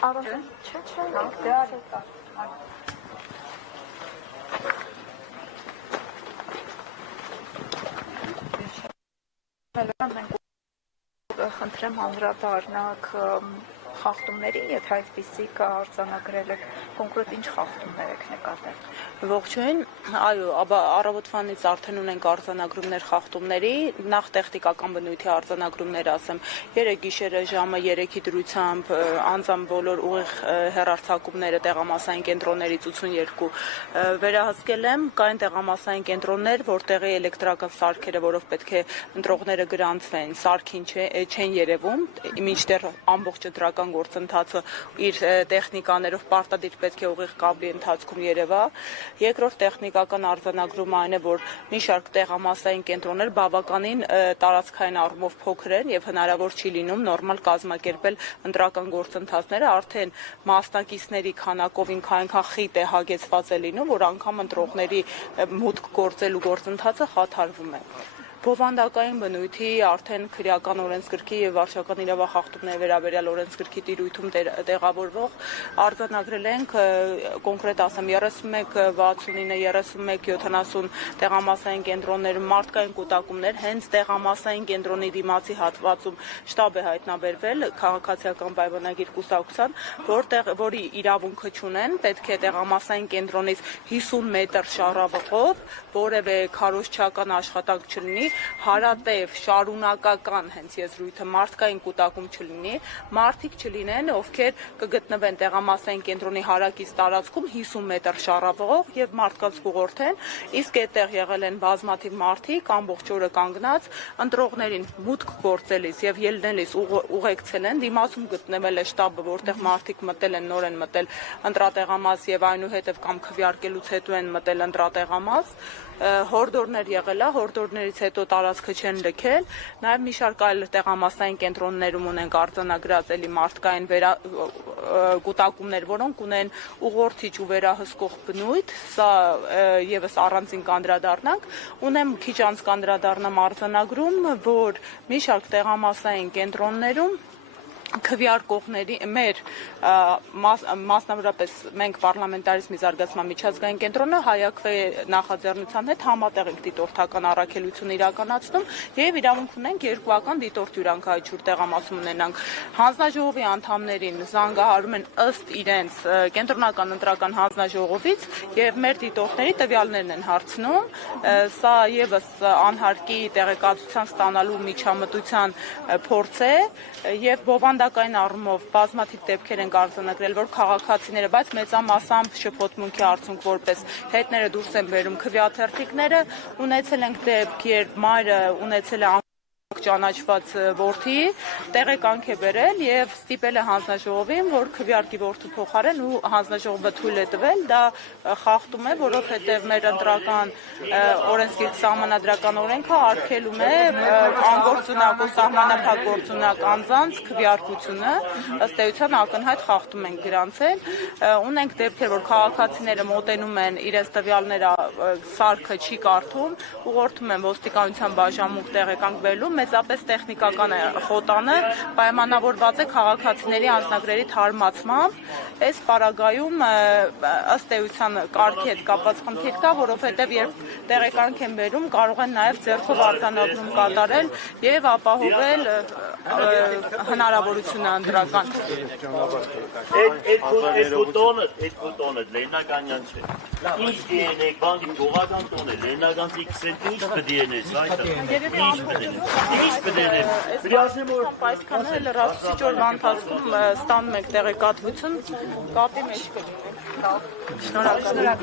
Առանց խնդրեմ անդրադառնաք խախտումների, եթե այսպիսի կա արձանագրել եք, կոնկրետ ինչ խախտումներ եք նկատել։ Ողջույն, այո, առավոտվանից արդեն ունենք արձանագրումներ խախտումների, նախ տեխնիկական բնույթի արձանագրումներ ասեմ, 3 գիշերը ժամը 3-ի դրությամբ անձամբ բոլոր ուղիղ հեռարձակումները տեղամասային կենտրոններից 82 վերահսկել եմ, կային տեղամասային կենտրոններ, որտեղի էլեկտրական սարքերը, որով պետք է ընտրողները գրանցվեն, սարքին չեն երևում, մինչդեռ ամբողջ ընտրական գործընթացը իր տեխնիկաներով պարտադիր պետք է ուղիղ կապի ընթացքում երևա։ Երկրորդ տեխնիկական արձանագրումը այն է, որ մի շարք տեղամասային կենտրոններ բավականին տարածքային առումով փոքր են եւ հնարավոր չի լինում նորմալ կազմակերպել ընտրական գործընթացները, արդեն մասնակիցների քանակով այնքան խիտ է հագեցված է լինում, որ անգամ ընտրողների մուտք գործելու գործընթացը խաթարվում է։ Բովանդակային բնույթի արդեն քրեական օրենսգրքի եւ վարչական իրավախախտումների վերաբերյալ օրենսգրքի տիրույթում տեղավորվող արձանագրել ենք կոնկրետ ասեմ 31 69 31 70 տեղամասային կենտրոններում մարդկային կուտակումներ հենց տեղամասային կենտրոնի դիմացի հատվածում շտաբ է հայտնաբերվել քաղաքացիական պայմանագիր կուսակցության, որի իրավունքը չունեն, պետք է տեղամասային կենտրոնից 50 մետր շառավղով որևէ քարոզչական աշխատանք չլինի, հարատև շարունակական հենց եզրույթը մարդկային կուտակում չլինի, մարդիկ չլինեն, ովքեր կգտնվեն տեղամասային կենտրոնի հարակից տարածքում 50 մետր շառավղով եւ մարդկանց կուղորթեն, իսկ այդտեղ եղել են բազմաթիվ մարդիկ ամբողջ օրը կանգնած, ընտրողներին մուտք գործելիս եւ ելնելիս ուղեկցել են, դիմացում գտնվել է շտաբը, որտեղ մարդիկ մտել են, նոր են մտել ընտրատեղամաս եւ այնուհետեւ կամ քվեարկելուց հետո են մտել ընտրատեղամաս, հորդորներ եղել է, հորդորներից հետո տարածքը չեն լքել, նաև մի շարք այլ տեղամասային կենտրոններում ունենք արձանագրած էլի մարդկային կուտակումներ, որոնք ունեն ուղղորդիչ ու վերահսկող բնույթ, սա եւս առանձին կանդրադառնանք, ունեմ քիչ անց կանդրադառնամ արձանագրում, որ մի շարք տեղամասային կենտրոններում քվեարկողների մեր մասնավորապես մենք պարլամենտարիզմի զարգացման միջազգային կենտրոնը հայաքվե նախաձեռնության հետ համատեղ ենք դիտորդական առաքելություն իրականացնում եւ իրավունք ունենք երկուական դիտորդ յուրաքանչյուր տեղամասում ունենանք հանձնաժողովի անդամներին զանգահարում են ըստ իրենց կենտրոնական ընտրական հանձնաժողովից եւ մեր դիտորդների տվյալներն են հարցնում, սա եւս անհարկի տեղեկատվության ստանալու միջամտության փորձ է եւ բովանդակային առումով բազմաթիվ դեպքեր են արձանագրել, որ քաղաքացիները, բայց մեծամասամբ շփոթմունքի արդյունք որպես հետները դուրս են բերում քվեաթերթիկները, ունեցել ենք դեպք, երբ մայրը ունեցել է ճանաչված որդի, տեղեկանք է բերել եւ ստիպել է հանձնաժողովին, որ քվեարկի որդու փոխարեն ու հանձնաժողովը թույլ է տվել, դա խախտում է, որովհետեւ մեր ընտրական օրենսգիր սահմանադրական օրենքը արգելում է անգործունակ ու սահմանափակ գործունակ անձանց քվեարկությունը, ըստ էության ակնհայտ խախտում են գրանցել, ունենք դեպքեր, որ քաղաքացիները մոտենում են իրենց տվյալները սարքը չի կարդում, ուղղորդում են ոստիկանության բաժանմունք տեղեկանք բերելու, մեծապես տեխնիկական է խոտանը, պայմանավորված է քաղաքացիների անձնագրերի թարմացմամբ, այս պարագայում ըստ էության կարգի հետ կապված խնդիր կա, որովհետև երբ տեղեկանք են բերում, կարող են նաև ձեռքով արձանագրում կատարել եւ ապահովել հնարավորությունը ընտրական։ Այդ կուտոնը Լեննականյան չէ։ Ինչ դիենեք, բանի գողական տոն է, Լեննականցի 25 կդիենես, Այսքանը լրացուցիչ օրվա ընթացքում ստանում եք տեղեկատվություն կապի մեջ կլինեք։ Շնորհակալ եմ։